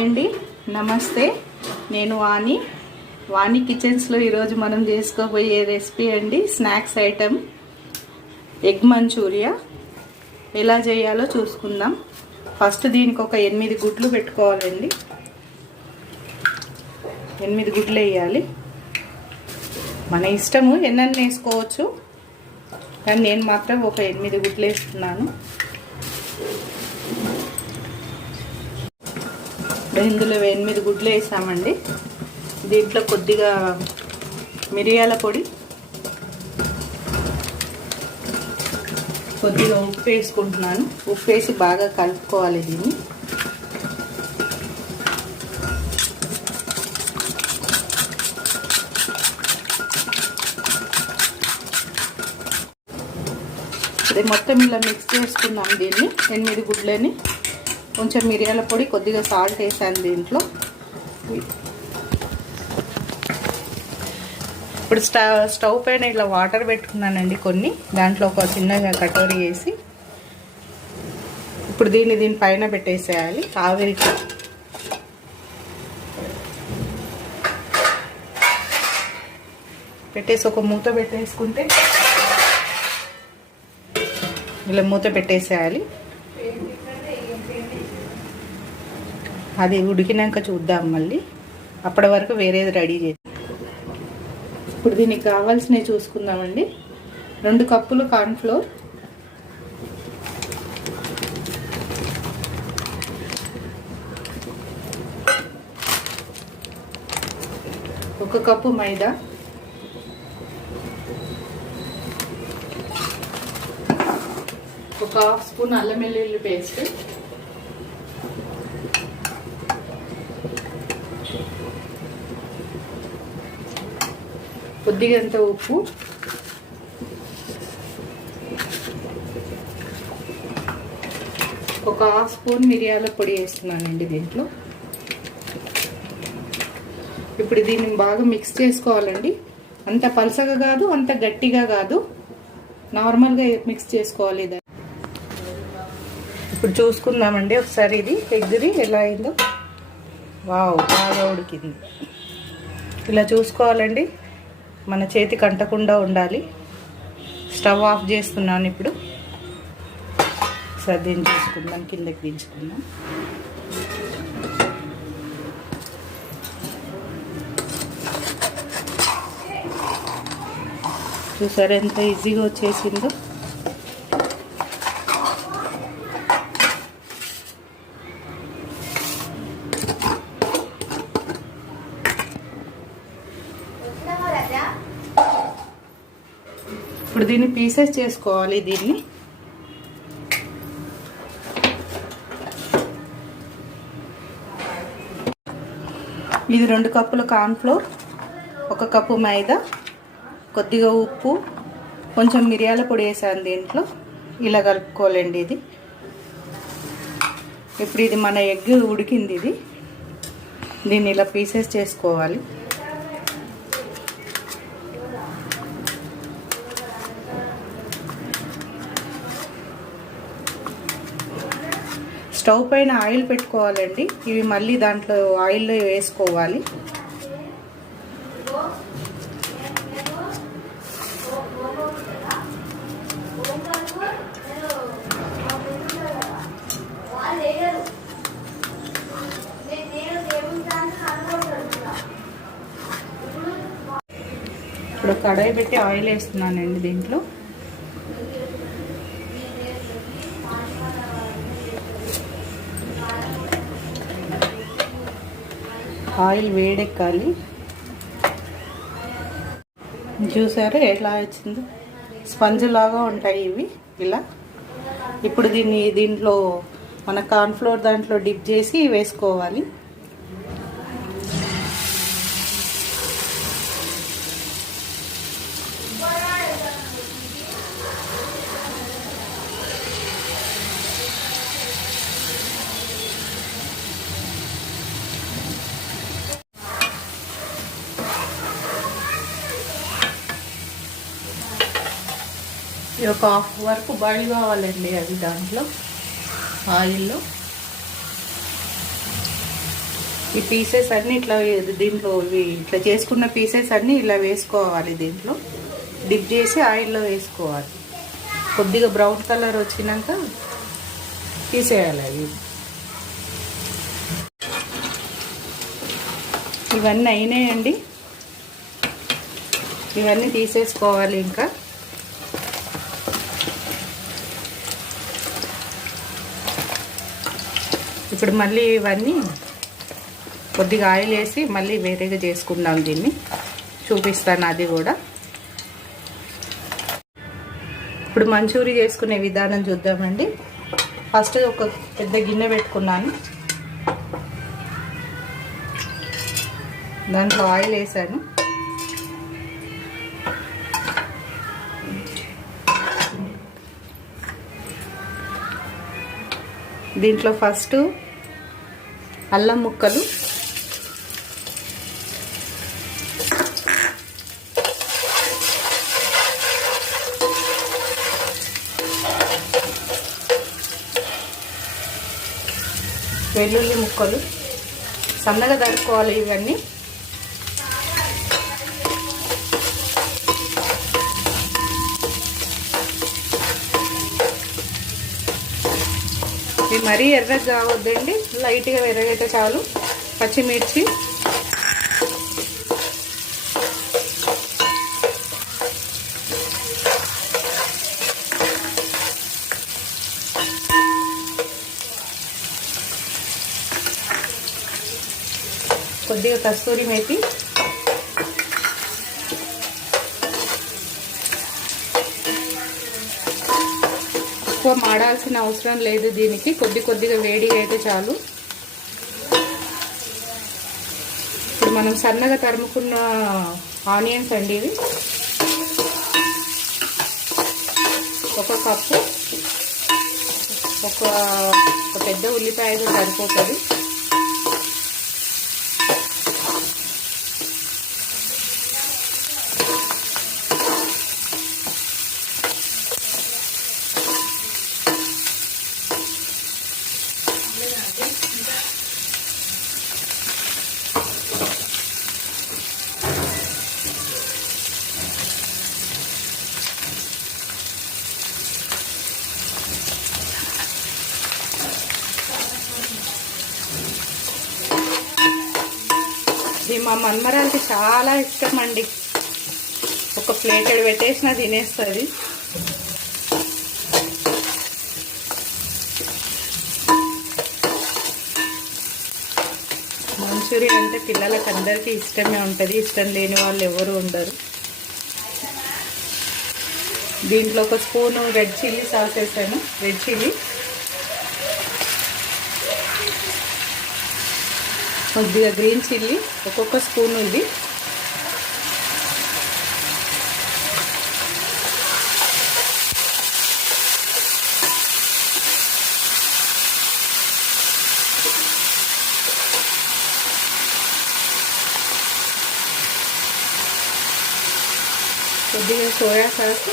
Hi అండి, నమస్తే. నేను వాణి కిచెన్స్లో ఈరోజు మనం చేసుకోబోయే రెసిపీ అండి స్నాక్స్ ఐటమ్ ఎగ్ మంచూరియా. ఎలా చేయాలో చూసుకుందాం. ఫస్ట్ దీనికి ఒక 8 గుడ్లు పెట్టుకోవాలండి. 8 గుడ్లు వేయాలి. మన ఇష్టము ఎన్నెన్ని వేసుకోవచ్చు, కానీ నేను మాత్రం ఒక 8 గుడ్లు వేస్తున్నాను. ఇందులో 8 గుడ్లు వేసామండి. దీంట్లో కొద్దిగా మిరియాల పొడి, కొద్దిగా ఉప్పు వేసుకుంటున్నాను. ఉప్పు వేసి బాగా కలుపుకోవాలి దీన్ని. ఇది మొత్తం ఇలా మిక్స్ చేసుకున్నాం దీన్ని. 8 గుడ్లని కొంచెం మిరియాల పొడి, కొద్దిగా సాల్ట్ వేసాను దీంట్లో. ఇప్పుడు స్టవ్ పైన ఇలా వాటర్ పెట్టుకున్నానండి కొన్ని. దాంట్లో ఒక చిన్నగా కటోరీ వేసి ఇప్పుడు దీని పైన పెట్టేసేయాలి ఆవిరికి. పెట్టేసి ఒక మూత పెట్టేసుకుంటే ఇలా మూత పెట్టేసేయాలి. అది ఉడికినాక చూద్దాం మళ్ళీ. అప్పటి వరకు వేరేది రెడీ చేసి ఇప్పుడు దీనికి కావాల్సినవి చూసుకుందామండి. 2 కప్పులు కార్న్ఫ్లోర్, 1 కప్పు మైదా, 1/2 స్పూన్ అల్లం వెల్లుల్లి పేస్ట్, కొద్దిగంత ఉప్పు, ఒక 1/2 స్పూన్ మిరియాల పొడి వేస్తున్నానండి దీంట్లో. ఇప్పుడు దీన్ని బాగా మిక్స్ చేసుకోవాలండి. అంత పలసగా కాదు, అంత గట్టిగా కాదు, నార్మల్గా మిక్స్ చేసుకోవాలి. ఇప్పుడు చూసుకుందామండి ఒకసారి ఇది ఎగ్ది ఎలా అయిందో. వావ్, బాగా ఉడికింది. ఇలా చూసుకోవాలండి, మన చేతికి అంటకుండా ఉండాలి. స్టవ్ ఆఫ్ చేస్తున్నాను ఇప్పుడు. ఒకసారి దీన్ని చూసుకుందాం, కిందకి దించుకుందాం. చూసారా ఎంత ఈజీగా వచ్చేసిందో. ఇప్పుడు దీన్ని పీసెస్ చేసుకోవాలి. దీన్ని ఇది 2 కప్పుల కార్న్ఫ్లోర్, 1 కప్పు మైదా, కొద్దిగా ఉప్పు, కొంచెం మిరియాల పొడి వేసాను దీంట్లో. ఇలా కలుపుకోవాలండి ఇది. ఇప్పుడు ఇది మన ఎగ్ ఉడికింది. దీన్ని ఇలా పీసెస్ చేసుకోవాలి. స్టవ్ పైన ఆయిల్ పెట్టుకోవాలండి. ఇవి మళ్ళీ దాంట్లో ఆయిల్లో వేసుకోవాలి. ఇప్పుడు కడాయి పెట్టి ఆయిల్ వేస్తున్నానండి దీంట్లో. ఆయిల్ వేడెక్కాలి. చూసారా ఎలా వచ్చిందో, స్పంజ్ లాగా ఉంటాయి ఇవి ఇలా. ఇప్పుడు దీంట్లో మన కార్న్ఫ్లోర్ దాంట్లో డిప్ చేసి వేసుకోవాలి. ఒక హాఫ్ వరకు బాయిల్ కావాలండి అది దాంట్లో ఆయిల్లో. ఈ పీసెస్ అన్నీ ఇట్లా దీంట్లో ఇట్లా చేసుకున్న పీసెస్ అన్నీ ఇలా వేసుకోవాలి. దీంట్లో డిప్ చేసి ఆయిల్లో వేసుకోవాలి. కొద్దిగా బ్రౌన్ కలర్ వచ్చినాక తీసేయాలి అవి. ఇవన్నీ అయినాయండి. ఇవన్నీ తీసేసుకోవాలి. ఇంకా ఇప్పుడు మళ్ళీ ఇవన్నీ కొద్దిగా ఆయిల్ వేసి మళ్ళీ వేరేగా చేసుకుందాం. దీన్ని చూపిస్తాను అది కూడా. ఇప్పుడు మంచూరి చేసుకునే విధానం చూద్దామండి. ఫస్ట్ ఒక పెద్ద గిన్నె పెట్టుకున్నాను. దాంట్లో ఆయిల్ వేసాను. దీంట్లో ఫస్ట్ అల్లం ముక్కలు, వెల్లుల్లి ముక్కలు సన్నగా తరుక్కోవాలి. ఇవన్నీ ఇవి మరీ ఎర్రగా కావద్దండి, లైట్గా ఎర్రగైతే చాలు. పచ్చిమిర్చి, కొద్దిగా కస్తూరి మేతి, ఎక్కువ మాడాల్సిన అవసరం లేదు. దీనికి కొద్దిగా వేడిగా అయితే చాలు. ఇప్పుడు మనం సన్నగా తరుముకున్న ఆనియన్స్ అండి ఇవి. ఒక కప్పు, ఒక పెద్ద ఉల్లిపాయ సరిపోతుంది. ఇది మా మన్మరాలకి చాలా ఇష్టం అండి. ఒక ప్లేట్ పెట్టేసినా తినేస్తుంది. మంచూరియా అంటే పిల్లలకి అందరికీ ఇష్టమే ఉంటుంది. ఇష్టం లేని వాళ్ళు ఎవరు ఉండరు. దీంట్లో ఒక స్పూను రెడ్ చిల్లీ సాస్ వేసాను. రెడ్ చిల్లీ, కొద్దిగా గ్రీన్ చిల్లీ, ఒక్కొక్క స్పూన్ ఉంది. కొద్దిగా సోయా సాస్,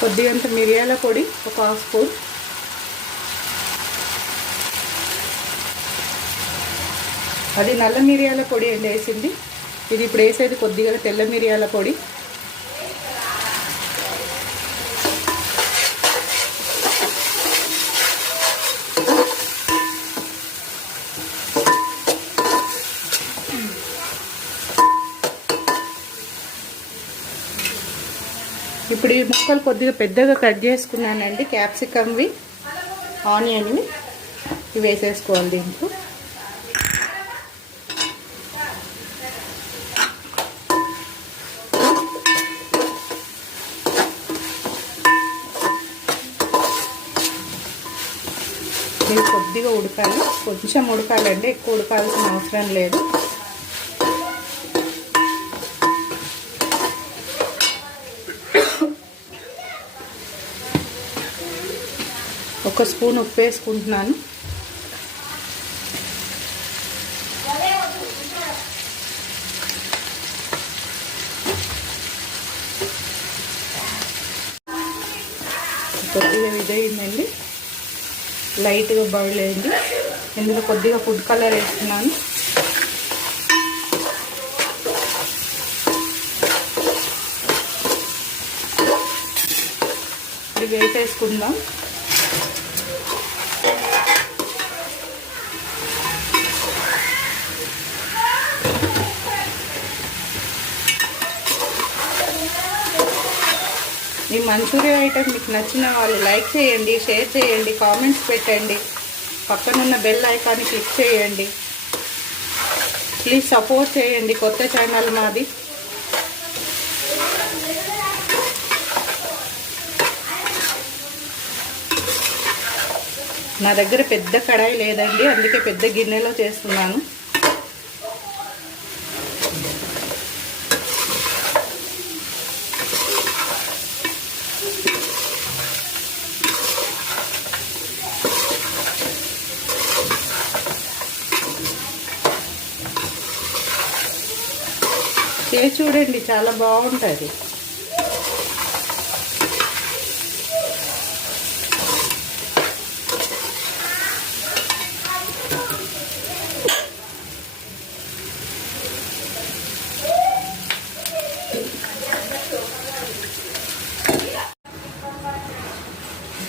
కొద్దిగంత మిరియాల పొడి, ఒక హాఫ్ స్పూన్, అది నల్ల మిరియాల పొడి అండి వేసింది. ఇది ఇప్పుడు వేసేది కొద్దిగా తెల్ల మిరియాల పొడి. ఇప్పుడు ఈ ముక్కలు కొద్దిగా పెద్దగా కట్ చేసుకున్నానండి. క్యాప్సికమ్వి, ఆనియన్వి ఇవి వేసేసుకోవాలి దీంట్లో. ఇది కొద్దిగా ఉడకాలి, కొంచెం ఉడకాలండి, ఎక్కువ ఉడకాల్సిన అవసరం లేదు. ఒక స్పూన్ ఉప్పు వేసుకుంటున్నాను. ముద్ద అయిందండి, లైట్గా బాయిల్ అయింది. ఇందులో కొద్దిగా ఫుడ్ కలర్ వేస్తున్నాను. ఇది వేసేసుకుందాం. ఈ మంచూరియా ఐటెం మీకు నచ్చిన వాళ్ళు లైక్ చేయండి, షేర్ చేయండి, కామెంట్స్ పెట్టండి, పక్కనున్న బెల్ ఐకాన్ని క్లిక్ చేయండి. ప్లీజ్ సపోర్ట్ చేయండి, కొత్త ఛానల్ మాది. నా దగ్గర పెద్ద కడాయి లేదండి, అందుకే పెద్ద గిన్నెలో చేస్తున్నాను. చేసి చూడండి, చాలా బాగుంటుంది.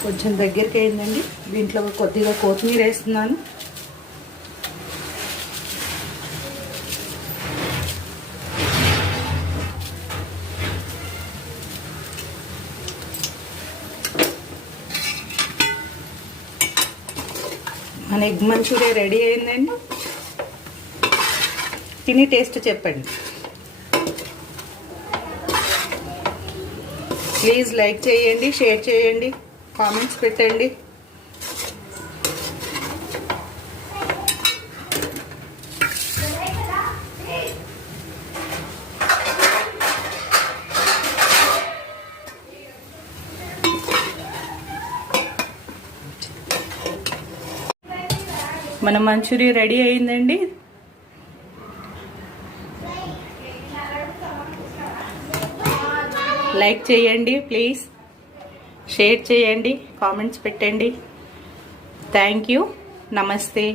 కొంచెం దగ్గరికి అయిందండి. దీంట్లో కొద్దిగా కొత్తిమీర వేస్తున్నాను. మన ఎగ్ మంచూరియా రెడీ అయిందండి. తిని టేస్ట్ చెప్పండి. ప్లీజ్ లైక్ చేయండి, షేర్ చేయండి, కామెంట్స్ పెట్టండి. మన మంచూరియా రెడీ అయిందండి. లైక్ చేయండి, ప్లీజ్ షేర్ చేయండి, కామెంట్స్ పెట్టండి. Thank you. నమస్తే.